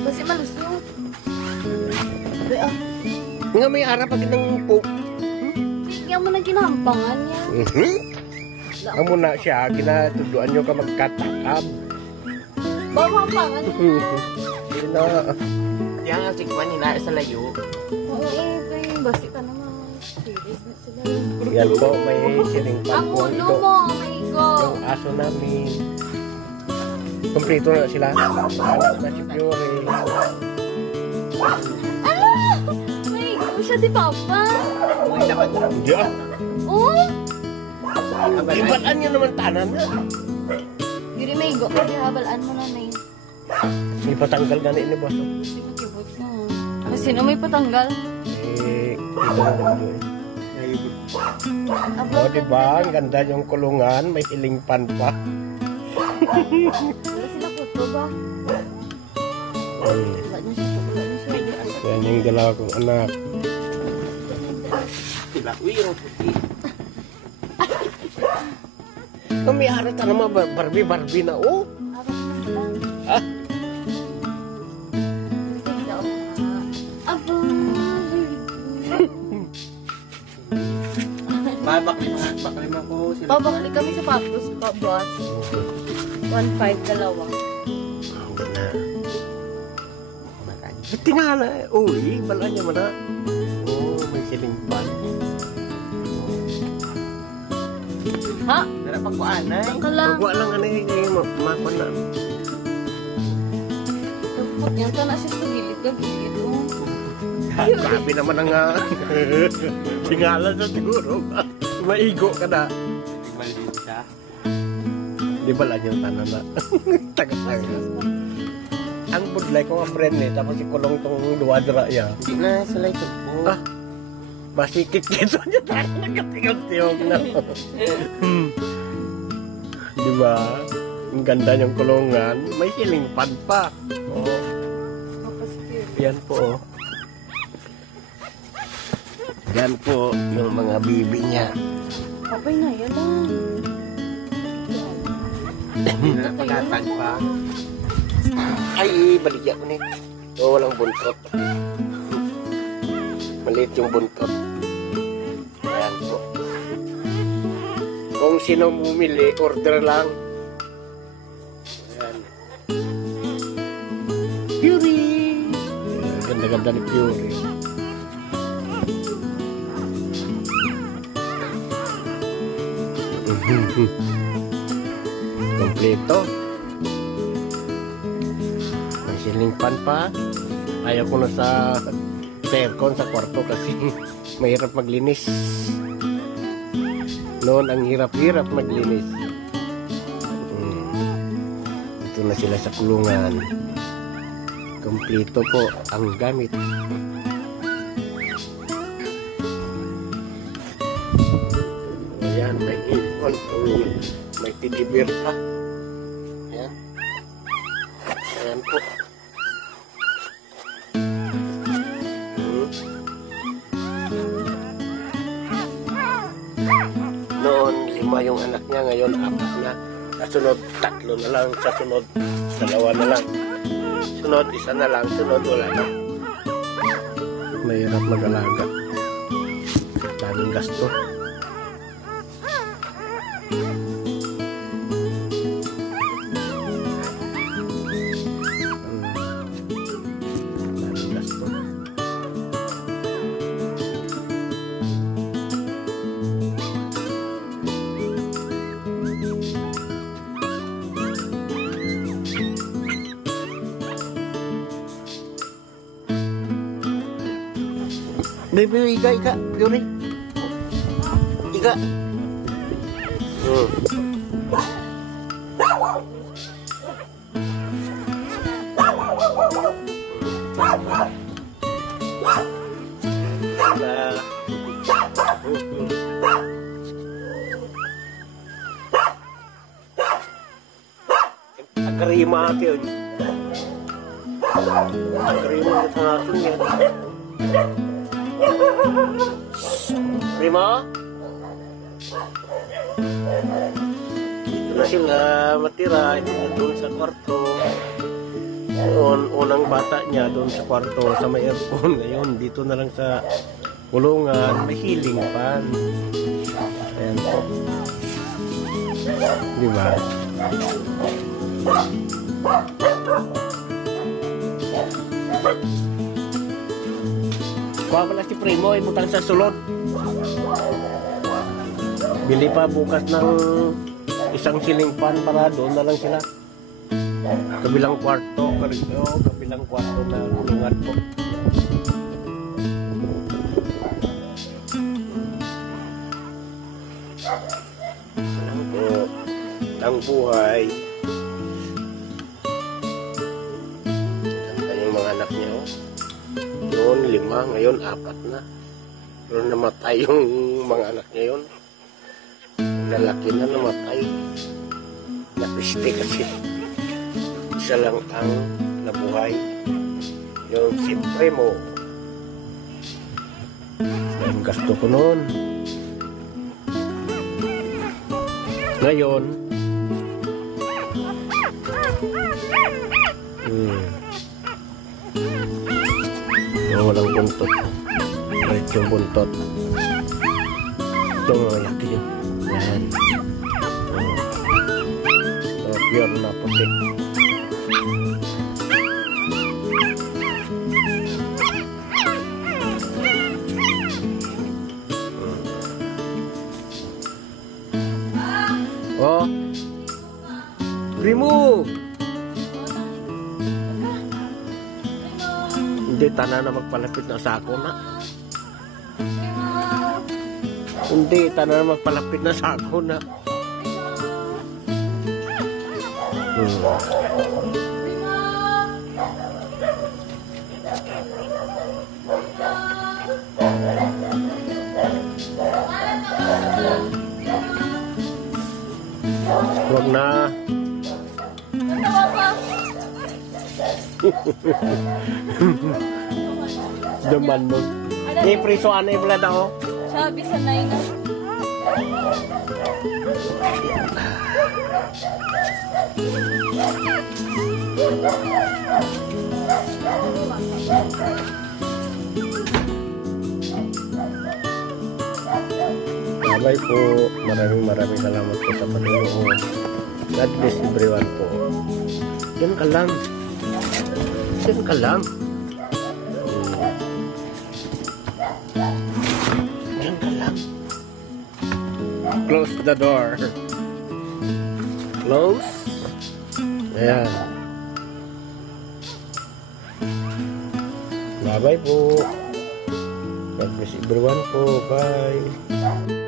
Kasi malusog. Nga may ara pag ng po. Bigyan mo na ginahampangan niya. Amo na siya, ginatuduan nyo ka magkatakab. Bawa hampangan niya. Sina. Yan ang tikman nila sa layo. Oo eh, basi ka naman. Serious na sila. Yan po, may siling Ang pan po ulo ito. mo, amigo. Yung aso namin. Kompleto na sila. Anak na si Fiore. Ano? Amigo, siya di Papa. Uy, dapat na. Diyan. Oh? Ibalaan nyo naman tanan na. Yuri, amigo, pwede habalaan mo na na yun. May patanggal gani ni boss. Kasi mag-ibot mo. Sino may patanggal? Ito na ganito eh. O, diba? Ang ganda yung kulungan. May hiling pan pa. Wala sila puto ba? Wala na siya. Wala na siya. Yan yung dalawa kong anak. Diba? Uy, yung puti. May harita naman Barbie na oh. Ah, Baklim ako sila. Babakli kami sa Papos, boss. 1.5 dalawa. tingala eh. Uy, balaan niya mo na. Oh, may siling pan. Ha? Narapak ko anay. Saan ka lang? Pagwa lang ano eh, makon na. Tapos yan ka na siya sa gilid ka, gilid mo. Grabe naman ang tingala na siguro. Maigo ka na. Nagbalin siya. Di ba lang yung tanan na? Taga-taga. Ang budlay ko ang friend eh, tapos ikulong tong duwadra ya. Hindi na sila ito po. Ah, masikit dito niya tayo nagkatingog-tingog na. Di ba? Ang ganda niyang kulungan. May hiling pan pa. Oh, yan po. Oh. Yan po yung mga bibi niya. Papay na, yan lang. Narapagatag pa. Ay, baligya ko nito. Oh, walang buntot. Maliit yung buntot. Ayan po. Kung sino bumili, order lang. Ayan. Fury! Ganda-ganda ni Fury. Kompleto. May siling pan pa. Ayaw ko na sa aircon sa kwarto kasi mahirap maglinis. Noon ang hirap-hirap maglinis. Ito na sila sa kulungan. Kompleto po ang gamit. Ayan, may ipon. May tidibir pa. Ayan. Ayan po. Noon, 5 yung anak niya. Ngayon, 4 na. Kasunod, 3 na lang. Kasunod, 2 na lang. Sunod, 1 na lang. Sunod, wala na. Mahirap mag-alaga. Daming gasto. Daming gasto. Baby, iga, Fury. Iga. Agrima ate yun. Agrima at hangatun yan. Primo? Dito na sila matira. Ito na doon sa kwarto. Unang bata niya doon sa kwarto sa may aircon. Ngayon, dito na lang sa kulungan, may healing fan. Ayan po. Diba? Kuha mo na si Primo, imutang sa sulod. Bili pa bukas ng isang ceiling fan para doon na lang sila. Kabilang kwarto, kabilang kwarto na kulungan po. Alam po, ang buhay. Ganda yung mga anak niyo. Noon 5, ngayon 4 na. Pero namatay yung mga anak niya yun. Lalaki na namatay. Napiste kasi. Isa lang ang nabuhay. Yung si Primo. Ang gasto ko noon. Ngayon, walang buntot. Kahit yung buntot. Ito mga laki yun. Yan. Pure na puti. Oh, Primo! Hindi, tanan na magpalapit na sa ako na. Hindi, tanan na magpalapit na sa ako na. Huwag na. Daman mo. Priso ano yung blada ko? Sabi sa nai na. Bye po. Maraming salamat po sa panonood. God bless everyone po. Yan ka lang. Yan ka lang. Yan ka lang. Close the door. Close. Ayan. Bye-bye po. God bless everyone po. Bye.